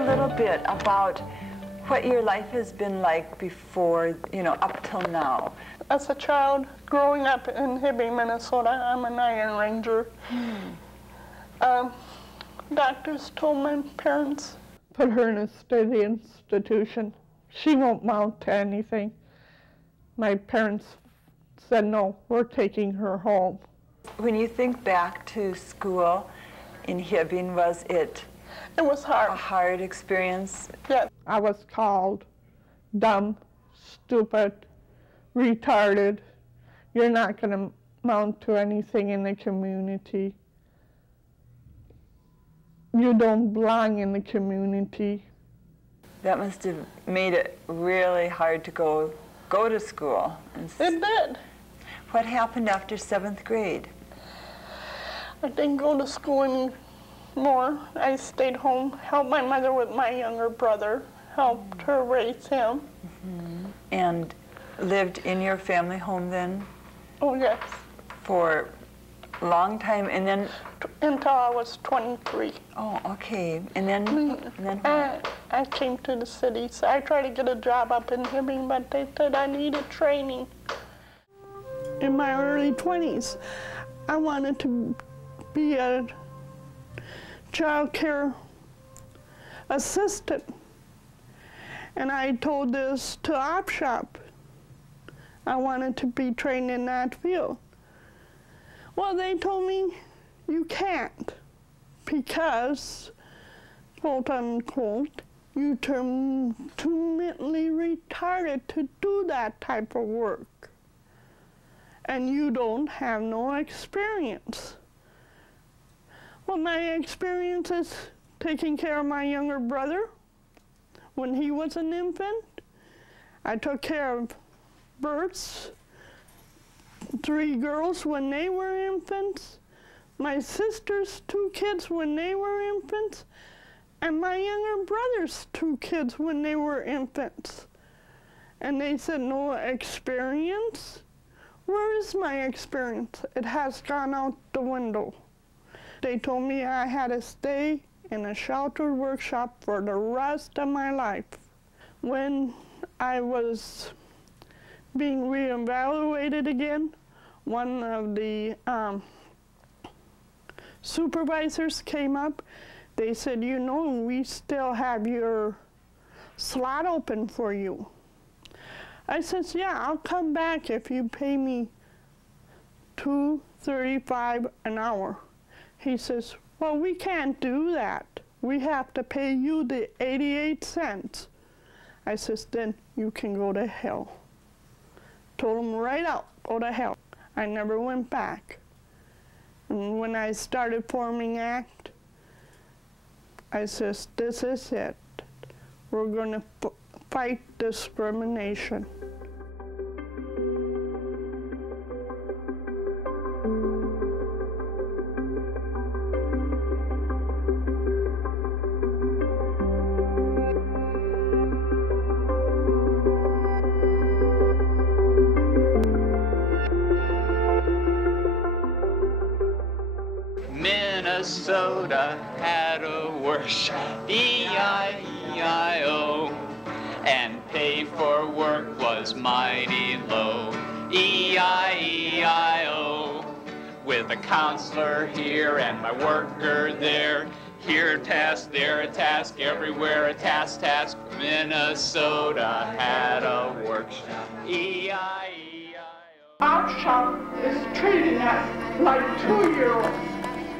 a little bit about what your life has been like before, up till now. As a child, growing up in Hibbing, Minnesota, I'm an Iron Ranger. Doctors told my parents, put her in a steady institution. She won't mount to anything. My parents said, no, we're taking her home. When you think back to school in Hibbing, was it? It was hard. A hard experience? Yeah. I was called dumb, stupid, retarded. You're not going to mount to anything in the community. You don't belong in the community. That must have made it really hard to go to school. It did. What happened after 7th grade? I didn't go to school anymore. I stayed home, helped my mother with my younger brother, helped her raise him. And lived in your family home then? Oh, yes. For a long time, and then? Until I was 23. Oh, okay. And then I came to the city, so I tried to get a job up in Hibbing, but they said I needed training. In my early 20s, I wanted to be a child care assistant. And I told this to OpShop. I wanted to be trained in that field. Well, they told me, you can't, because, quote unquote, you turn too mentally retarded to do that type of work. And you don't have no experience. Well, my experience is taking care of my younger brother when he was an infant. I took care of Bert's 3 girls when they were infants, my sister's 2 kids when they were infants, and my younger brother's 2 kids when they were infants. And they said, no experience? Where is my experience? It has gone out the window. They told me I had to stay in a sheltered workshop for the rest of my life. When I was being reevaluated again, one of the supervisors came up. They said, we still have your slot open for you. I said, yeah, I'll come back if you pay me $2.35 an hour. He says, well, we can't do that. We have to pay you the 88 cents. I says, then you can go to hell. Told him right out, go to hell. I never went back. And when I started forming ACT, I says, this is it. We're going to fight discrimination. Minnesota had a workshop, E-I-E-I-O, and pay for work was mighty low, E-I-E-I-O, with a counselor here and my worker there, here a task, there a task, everywhere a task, Minnesota had a workshop, E-I-E-I-O. OpShop is treating us like 2-year-olds.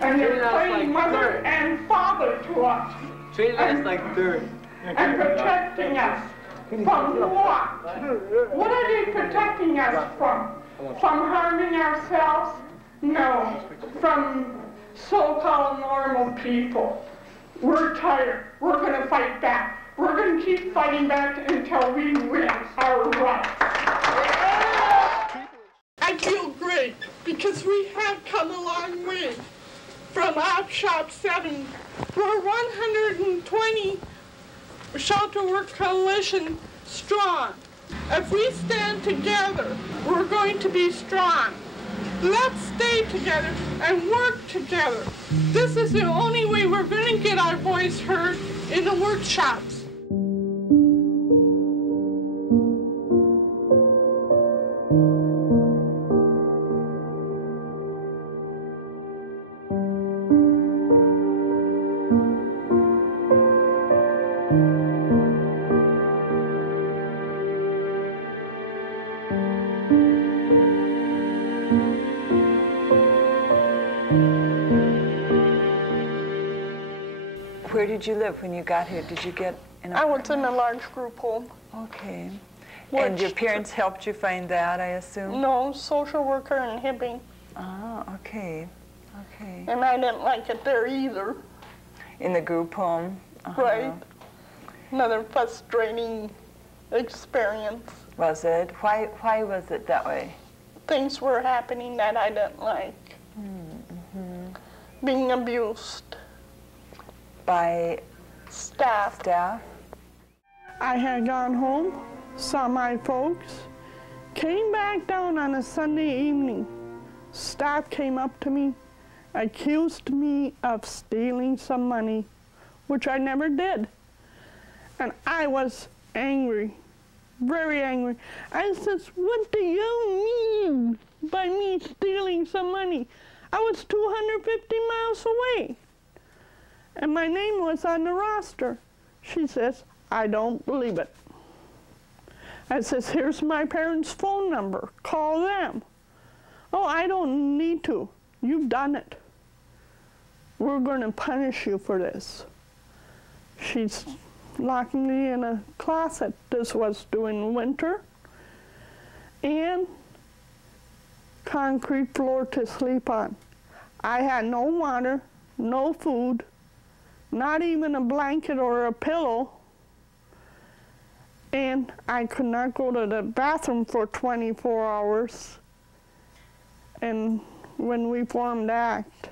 And they're playing mother and father to us. Treating us like third. And protecting us from what? What are they protecting us from? From harming ourselves? No, from so-called normal people. We're tired. We're going to fight back. We're going to keep fighting back until we win our rights. I feel great because we have come a long way. From OpShop 7, we're 120 Shelter Work Coalition strong. If we stand together, we're going to be strong. Let's stay together and work together. This is the only way we're going to get our voice heard in the workshops. Where did you live when you got here? Did you get an I was in apartment? a large group home. Okay. And your parents helped you find that, I assume? No, social worker and hippie. Ah, okay. Okay. And I didn't like it there either. In the group home? Right. Another frustrating experience. Was it? Why was it that way? Things were happening that I didn't like. Being abused. By Staff. staff? I had gone home, saw my folks, came back down on a Sunday evening. Staff came up to me, accused me of stealing some money, which I never did. And I was angry, very angry. I said, "What do you mean by me stealing some money? I was 250 miles away. And my name was on the roster." She says, "I don't believe it." I says, "Here's my parents' phone number. Call them." "Oh, I don't need to. You've done it. We're going to punish you for this." She's locking me in a closet. This was during winter. And concrete floor to sleep on. I had no water, no food, not even a blanket or a pillow, and I could not go to the bathroom for 24 hours. And when we formed ACT,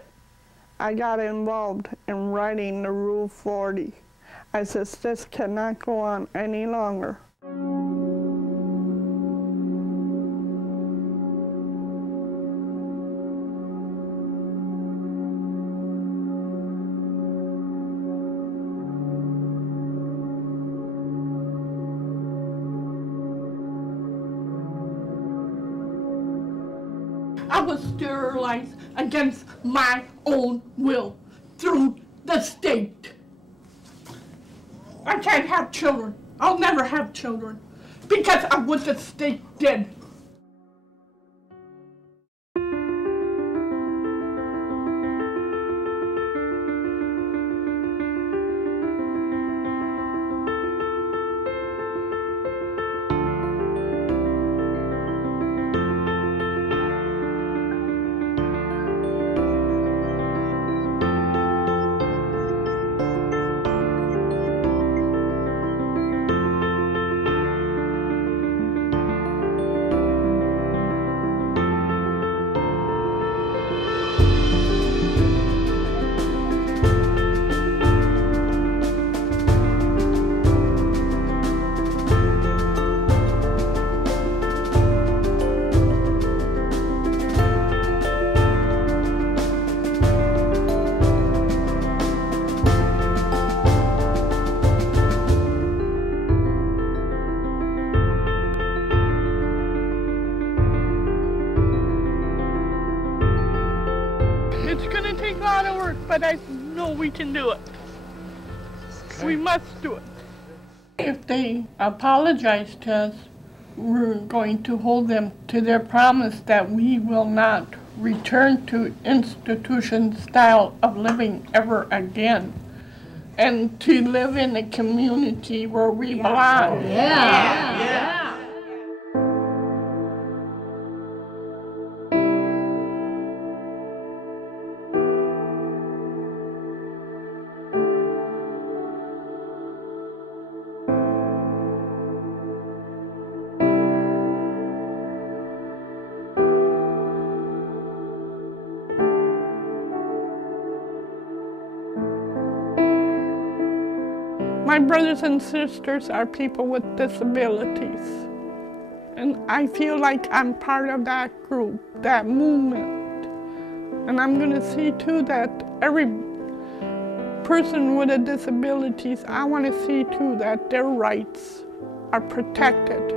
I got involved in writing the Rule 40. I said, this cannot go on any longer. I was sterilized against my own will through the state. I can't have children. I'll never have children because of what the state did. It's gonna take a lot of work, but I know we can do it. Okay. We must do it. If they apologize to us, we're going to hold them to their promise that we will not return to institution style of living ever again, and to live in a community where we belong. Yeah. My brothers and sisters are people with disabilities, and I feel like I'm part of that group, that movement, And I'm going to see too that every person with a disability, I want to see too that their rights are protected.